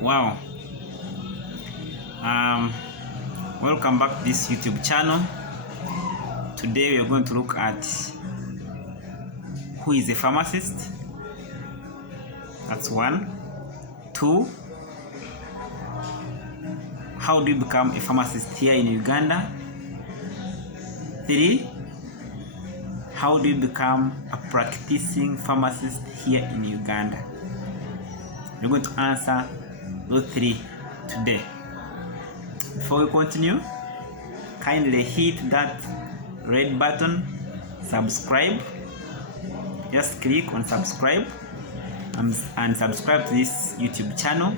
Wow. Welcome back to this YouTube channel. Today we are going to look at who is a pharmacist. That's one. Two, how do you become a pharmacist here in Uganda? Three, how do you become a practicing pharmacist here in Uganda? We're going to answer those three today. Before we continue, kindly hit that red button, subscribe. Just click on subscribe and subscribe to this YouTube channel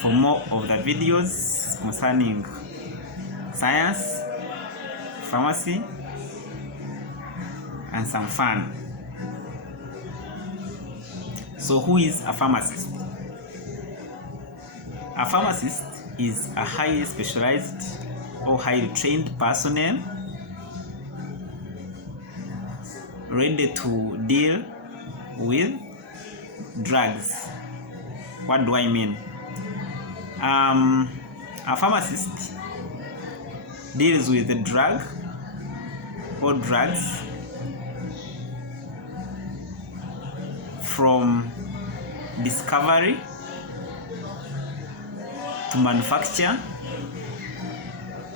for more of the videos concerning science, pharmacy, and some fun. So who is a pharmacist? A pharmacist is a highly specialized or highly trained personnel ready to deal with drugs. What do I mean? A pharmacist deals with the drug or drugs from discovery to manufacture,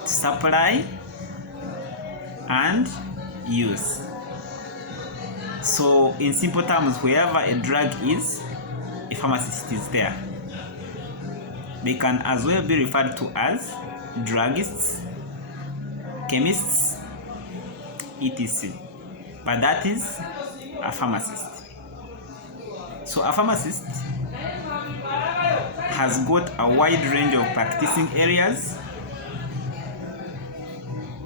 to supply, and use. So in simple terms, wherever a drug is, a pharmacist is there. They can as well be referred to as druggists, chemists, etc. But that is a pharmacist. So a pharmacist has got a wide range of practicing areas,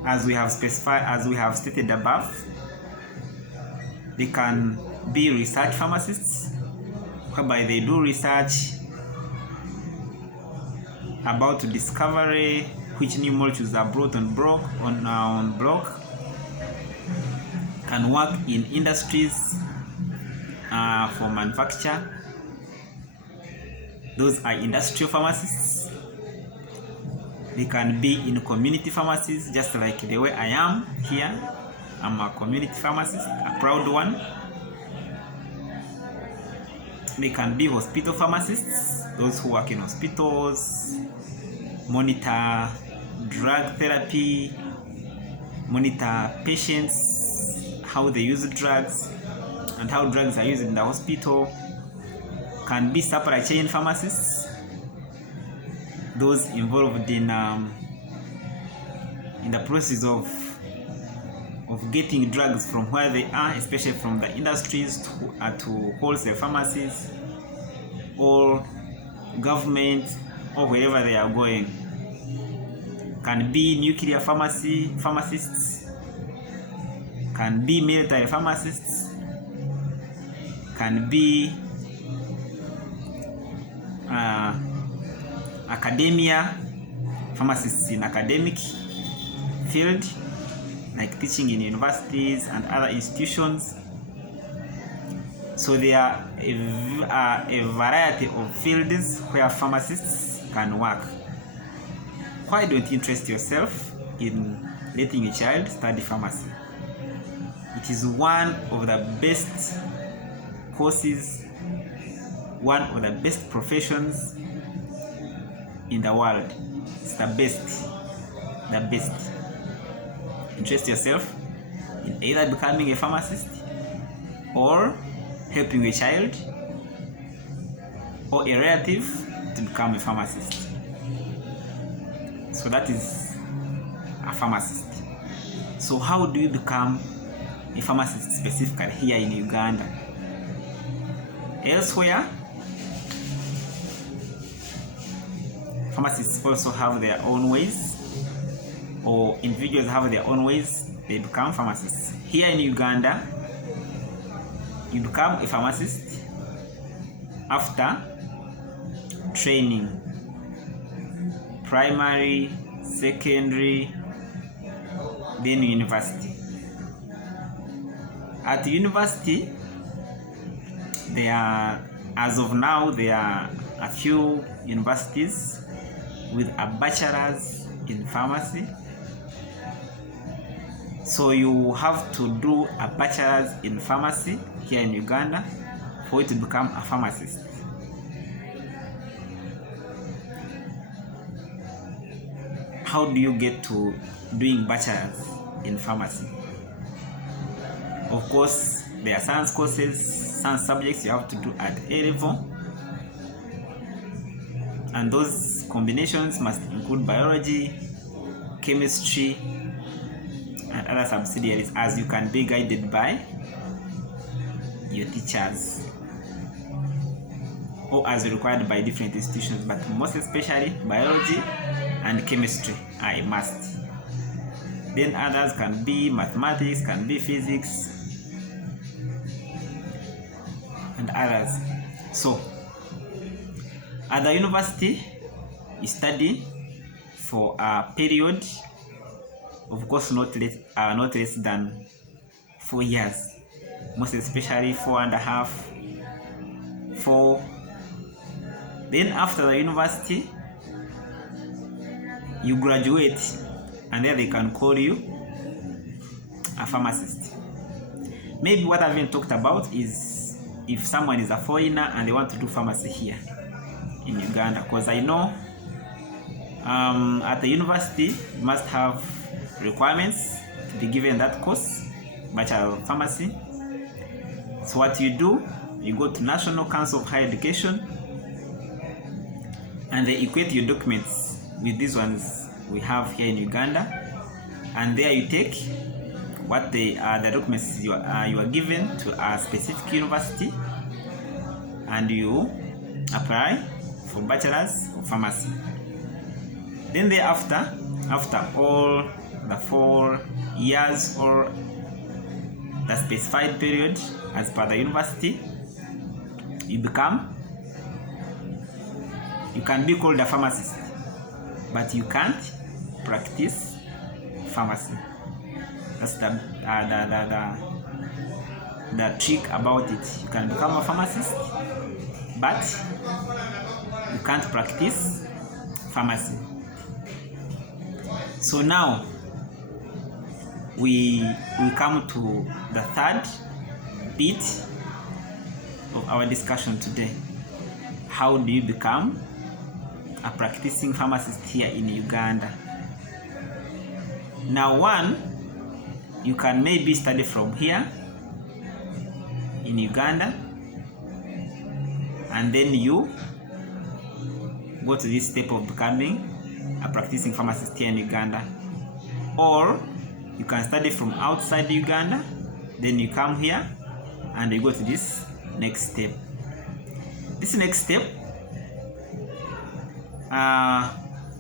as we have specified, as we have stated above. They can be research pharmacists, whereby they do research about discovery, which new molecules are brought on block. Can work in industries for manufacture. Those are industrial pharmacists. They can be in community pharmacies, just like the way I am here. I'm a community pharmacist, a proud one. They can be hospital pharmacists, those who work in hospitals, monitor drug therapy, monitor patients, how they use drugs, and how drugs are used in the hospital. Can be supply chain pharmacists, those involved in the process of getting drugs from where they are, especially from the industries to wholesale pharmacies or government or wherever they are going. Can be nuclear pharmacists, can be military pharmacists, can be academia, pharmacists in academic field, like teaching in universities and other institutions. So there are a variety of fields where pharmacists can work. Why don't you interest yourself in letting a child study pharmacy? It is one of the best courses, one of the best professions in the world. It's the best. Interest yourself in either becoming a pharmacist or helping a child or a relative to become a pharmacist. So that is a pharmacist. So how do you become a pharmacist specifically here in Uganda? Elsewhere, pharmacists also have their own ways, or individuals have their own ways they become pharmacists. Here in Uganda, you become a pharmacist after training, primary, secondary, then university. At university, there are, as of now, there are a few universities with a bachelor's in pharmacy. So you have to do a bachelor's in pharmacy here in Uganda for you to become a pharmacist. How do you get to doing bachelor's in pharmacy? Of course, there are science courses, science subjects you have to do at A level, and those combinations must include biology, chemistry, and other subsidiaries, as you can be guided by your teachers or as required by different institutions, but most especially biology and chemistry are a must. Then others can be mathematics, can be physics, and others. So at the university you study for a period, of course not less than 4 years, most especially 4.5, 4. Then after the university you graduate, and then they can call you a pharmacist. Maybe what I've been talked about is if someone is a foreigner and they want to do pharmacy here in Uganda, because I know at the university you must have requirements to be given that course, Bachelor of Pharmacy. So what you do, you go to National Council of Higher Education and they equate your documents with these ones we have here in Uganda, and there you take what the documents you are given to a specific university, and you apply for Bachelor's of Pharmacy. Then thereafter, after all the 4 years or the specified period as per the university, you can be called a pharmacist, but you can't practice pharmacy. That's the trick about it. You can become a pharmacist, but you can't practice pharmacy. So now we come to the third bit of our discussion today. How do you become a practicing pharmacist here in Uganda? Now, one, you can maybe study from here in Uganda, and then you go to this step of becoming a practicing pharmacist here in Uganda. Or you can study from outside Uganda, then you come here and you go to this next step. This next step,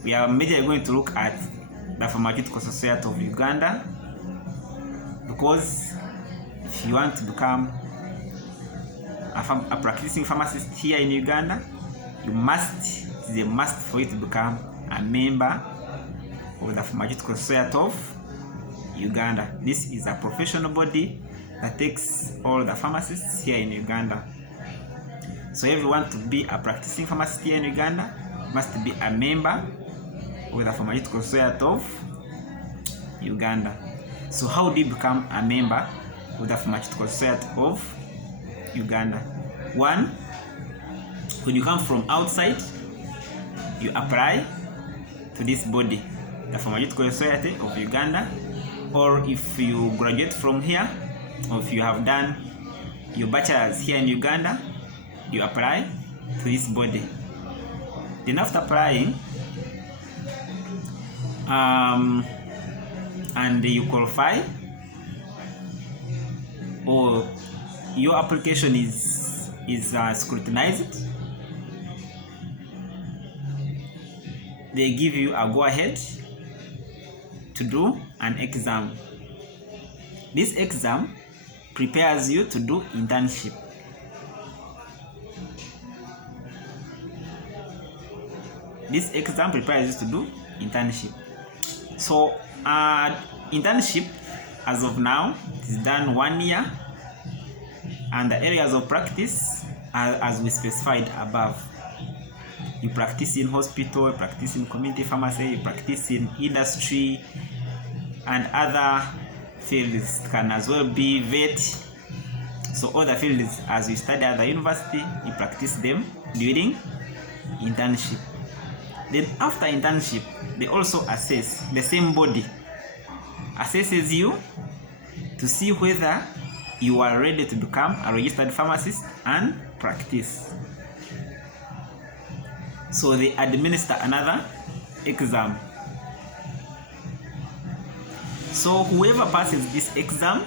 we are majorly going to look at the Pharmaceutical Society of Uganda, because if you want to become a practicing pharmacist here in Uganda, it is a must for you to become a member of the Pharmaceutical Society of Uganda. This is a professional body that takes all the pharmacists here in Uganda. So everyone to be a practicing pharmacist here in Uganda must be a member of the Pharmaceutical Society of Uganda. So how do you become a member of the Pharmaceutical Society of Uganda? One, when you come from outside, you apply to this body, the Pharmaceutical Society of Uganda. Or if you graduate from here, or if you have done your bachelor's here in Uganda, you apply to this body. Then after applying, and you qualify, or your application is scrutinized, they give you a go-ahead to do an exam. This exam prepares you to do internship. This exam prepares you to do internship. So internship as of now is done 1 year, and the areas of practice are as we specified above. You practice in hospital, you practice in community pharmacy, you practice in industry, and other fields can as well be vet. So all the fields, as you study at the university, you practice them during internship. Then after internship, they also assess, the same body assesses you to see whether you are ready to become a registered pharmacist and practice. So they administer another exam. So whoever passes this exam,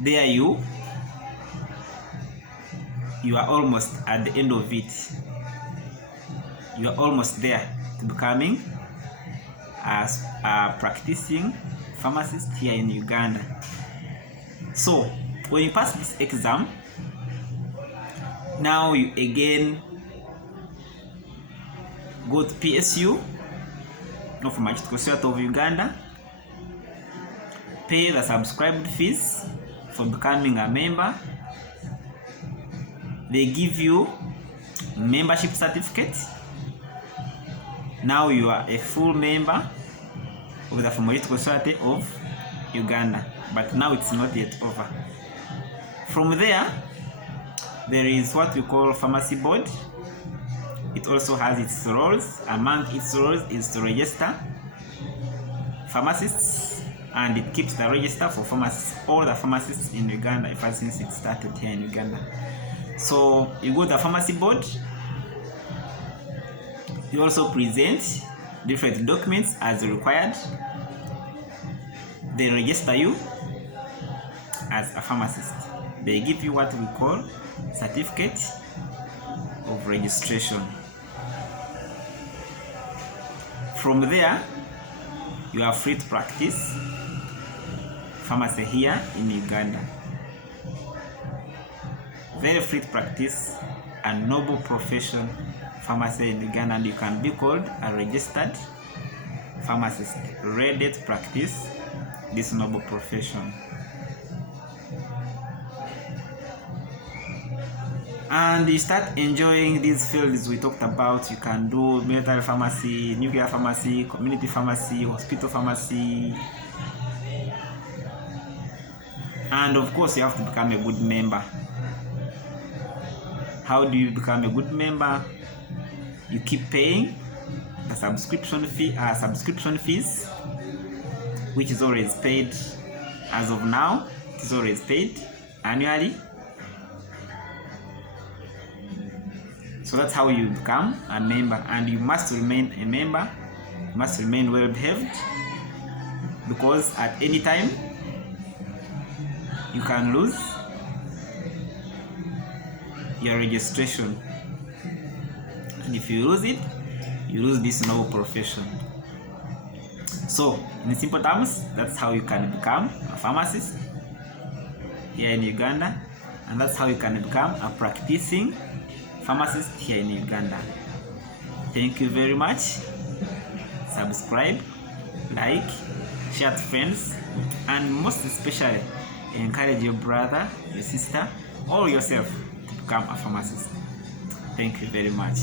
there you are almost at the end of it. You are almost there to becoming a practicing pharmacist here in Uganda. So when you pass this exam, now you again go to PSU, no Pharmaceutical Society of Uganda, pay the subscribed fees for becoming a member. They give you membership certificate. Now you are a full member of the Pharmaceutical Society of Uganda, but now it's not yet over. From there is what we call pharmacy board. It also has its roles. Among its roles is to register pharmacists, and it keeps the register for pharmacists, all the pharmacists in Uganda ever since it started here in Uganda. So you go to the pharmacy board. You also present different documents as required. They register you as a pharmacist. They give you what we call certificate of registration. From there, you are free to practice pharmacy here in Uganda. Very free to practice a noble profession, pharmacy in Uganda, and you can be called a registered pharmacist, ready to practice this noble profession. And you start enjoying these fields we talked about. You can do military pharmacy, nuclear pharmacy, community pharmacy, hospital pharmacy, and of course you have to become a good member. How do you become a good member? You keep paying the subscription fees, which is always paid. As of now, it is always paid annually. So that's how you become a member, and you must remain a member. You must remain well behaved, because at any time you can lose your registration, and if you lose it, you lose this noble profession. So in simple terms, that's how you can become a pharmacist here in Uganda, and that's how you can become a practicing pharmacist here in Uganda. Thank you very much. Subscribe, like, share to friends, and most especially encourage your brother, your sister, or yourself to become a pharmacist. Thank you very much.